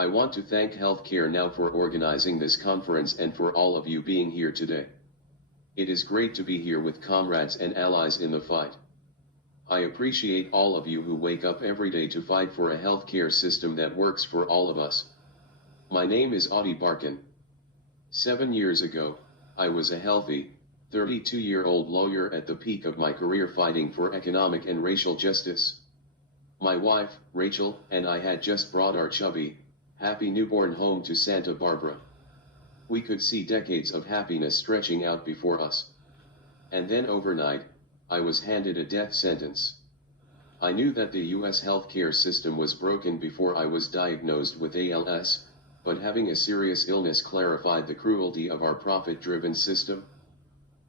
I want to thank Healthcare Now for organizing this conference and for all of you being here today. It is great to be here with comrades and allies in the fight. I appreciate all of you who wake up every day to fight for a healthcare system that works for all of us. My name is Ady Barkan. 7 years ago, I was a healthy, 32-year-old lawyer at the peak of my career fighting for economic and racial justice. My wife, Rachel, and I had just brought our chubby, happy newborn home to Santa Barbara. We could see decades of happiness stretching out before us. And then overnight, I was handed a death sentence. I knew that the US healthcare system was broken before I was diagnosed with ALS, but having a serious illness clarified the cruelty of our profit-driven system.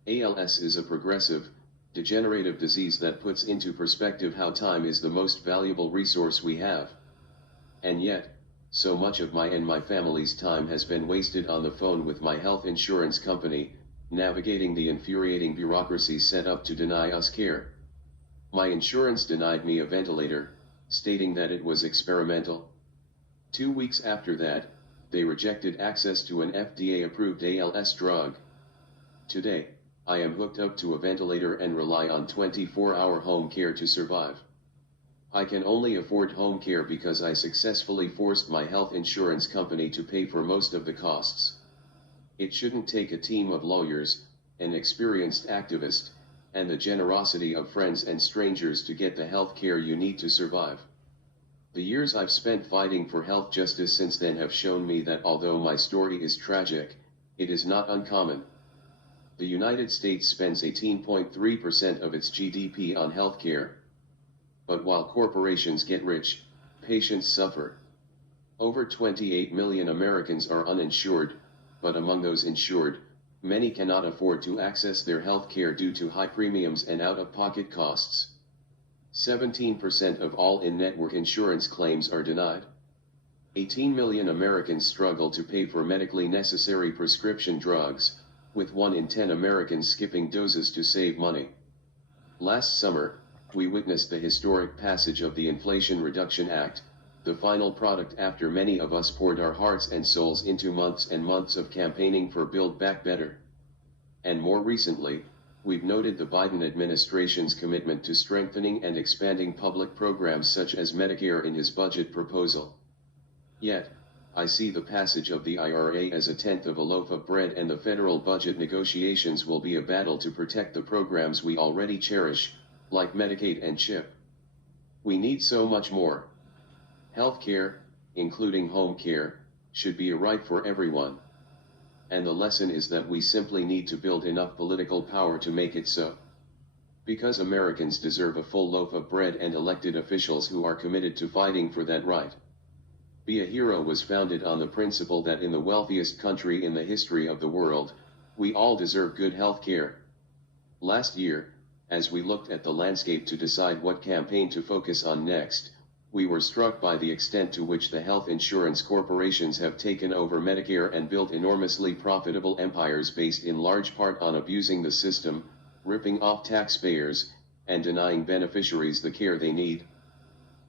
ALS is a progressive, degenerative disease that puts into perspective how time is the most valuable resource we have. And yet, so much of my and my family's time has been wasted on the phone with my health insurance company, navigating the infuriating bureaucracy set up to deny us care. My insurance denied me a ventilator, stating that it was experimental. 2 weeks after that, they rejected access to an FDA-approved ALS drug. Today, I am hooked up to a ventilator and rely on 24-hour home care to survive. I can only afford home care because I successfully forced my health insurance company to pay for most of the costs. It shouldn't take a team of lawyers, an experienced activist, and the generosity of friends and strangers to get the health care you need to survive. The years I've spent fighting for health justice since then have shown me that although my story is tragic, it is not uncommon. The United States spends 18.3% of its GDP on healthcare. But while corporations get rich, patients suffer. Over 28 million Americans are uninsured, but among those insured, many cannot afford to access their health care due to high premiums and out-of-pocket costs. 17% of all in-network insurance claims are denied. 18 million Americans struggle to pay for medically necessary prescription drugs, with 1 in 10 Americans skipping doses to save money. Last summer, we witnessed the historic passage of the Inflation Reduction Act, the final product after many of us poured our hearts and souls into months and months of campaigning for Build Back Better. And more recently, we've noted the Biden administration's commitment to strengthening and expanding public programs such as Medicare in his budget proposal. Yet, I see the passage of the IRA as a tenth of a loaf of bread, and the federal budget negotiations will be a battle to protect the programs we already cherish, like Medicaid and CHIP. We need so much more. Healthcare, including home care, should be a right for everyone. And the lesson is that we simply need to build enough political power to make it so. Because Americans deserve a full loaf of bread and elected officials who are committed to fighting for that right. Be a Hero was founded on the principle that in the wealthiest country in the history of the world, we all deserve good health care. Last year, as we looked at the landscape to decide what campaign to focus on next, we were struck by the extent to which the health insurance corporations have taken over Medicare and built enormously profitable empires based in large part on abusing the system, ripping off taxpayers, and denying beneficiaries the care they need.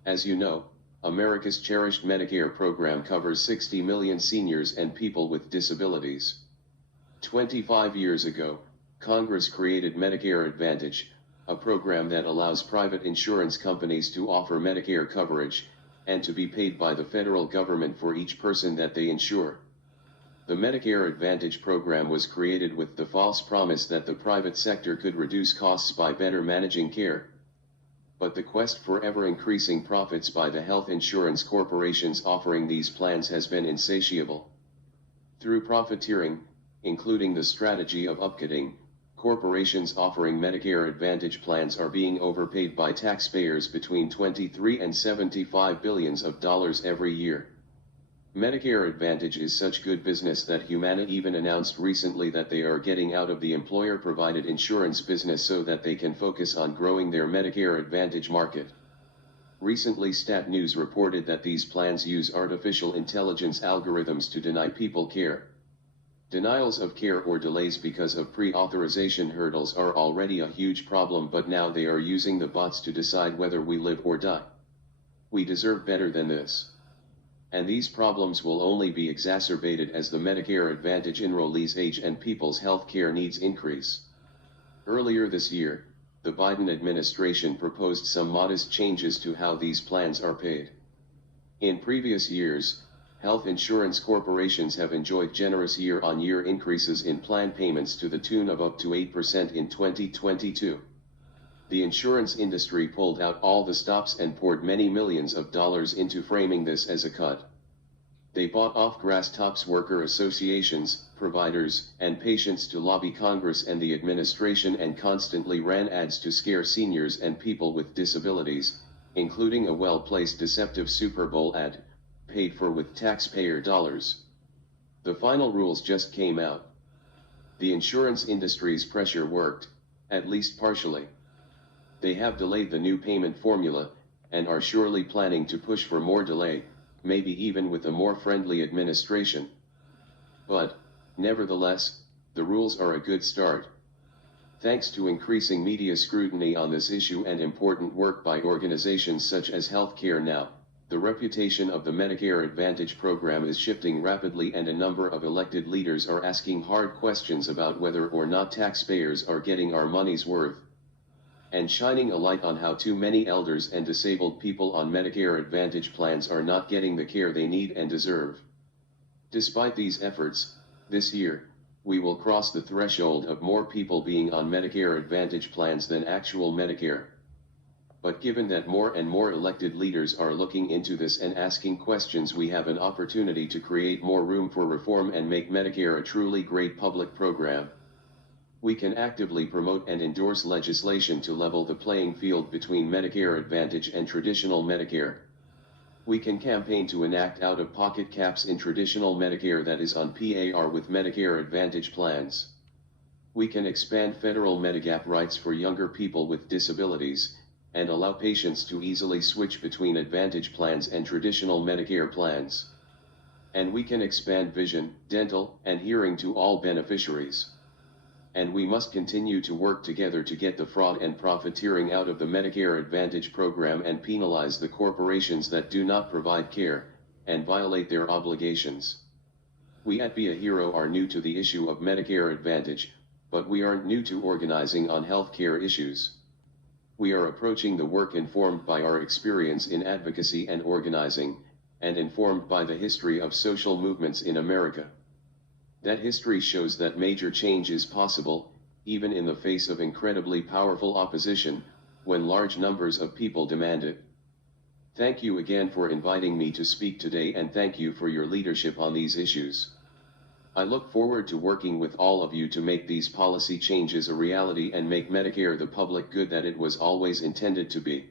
As you know, America's cherished Medicare program covers 60 million seniors and people with disabilities. 25 years ago, Congress created Medicare Advantage, a program that allows private insurance companies to offer Medicare coverage, and to be paid by the federal government for each person that they insure. The Medicare Advantage program was created with the false promise that the private sector could reduce costs by better managing care. But the quest for ever-increasing profits by the health insurance corporations offering these plans has been insatiable. Through profiteering, including the strategy of upcutting, corporations offering Medicare Advantage plans are being overpaid by taxpayers between $23 and $75 billion every year. Medicare Advantage is such good business that Humana even announced recently that they are getting out of the employer-provided insurance business so that they can focus on growing their Medicare Advantage market. Recently, Stat News reported that these plans use artificial intelligence algorithms to deny people care. Denials of care or delays because of pre-authorization hurdles are already a huge problem, but now they are using the bots to decide whether we live or die. We deserve better than this. And these problems will only be exacerbated as the Medicare Advantage enrollees age and people's health care needs increase. Earlier this year, the Biden administration proposed some modest changes to how these plans are paid. In previous years, health insurance corporations have enjoyed generous year-on-year increases in plan payments to the tune of up to 8% in 2022. The insurance industry pulled out all the stops and poured many millions of dollars into framing this as a cut. They bought off grass-tops worker associations, providers, and patients to lobby Congress and the administration, and constantly ran ads to scare seniors and people with disabilities, including a well-placed deceptive Super Bowl ad, paid for with taxpayer dollars. The final rules just came out. The insurance industry's pressure worked, at least partially. They have delayed the new payment formula, and are surely planning to push for more delay, maybe even with a more friendly administration. But, nevertheless, the rules are a good start. Thanks to increasing media scrutiny on this issue and important work by organizations such as Healthcare Now, the reputation of the Medicare Advantage program is shifting rapidly, and a number of elected leaders are asking hard questions about whether or not taxpayers are getting our money's worth, and shining a light on how too many elders and disabled people on Medicare Advantage plans are not getting the care they need and deserve. Despite these efforts, this year, we will cross the threshold of more people being on Medicare Advantage plans than actual Medicare. But given that more and more elected leaders are looking into this and asking questions, we have an opportunity to create more room for reform and make Medicare a truly great public program. We can actively promote and endorse legislation to level the playing field between Medicare Advantage and traditional Medicare. We can campaign to enact out-of-pocket caps in traditional Medicare that is on par with Medicare Advantage plans. We can expand federal Medigap rights for younger people with disabilities, and allow patients to easily switch between Advantage plans and traditional Medicare plans. And we can expand vision, dental, and hearing to all beneficiaries. And we must continue to work together to get the fraud and profiteering out of the Medicare Advantage program and penalize the corporations that do not provide care, and violate their obligations. We at Be a Hero are new to the issue of Medicare Advantage, but we aren't new to organizing on healthcare issues. We are approaching the work informed by our experience in advocacy and organizing, and informed by the history of social movements in America. That history shows that major change is possible, even in the face of incredibly powerful opposition, when large numbers of people demand it. Thank you again for inviting me to speak today, and thank you for your leadership on these issues. I look forward to working with all of you to make these policy changes a reality and make Medicare the public good that it was always intended to be.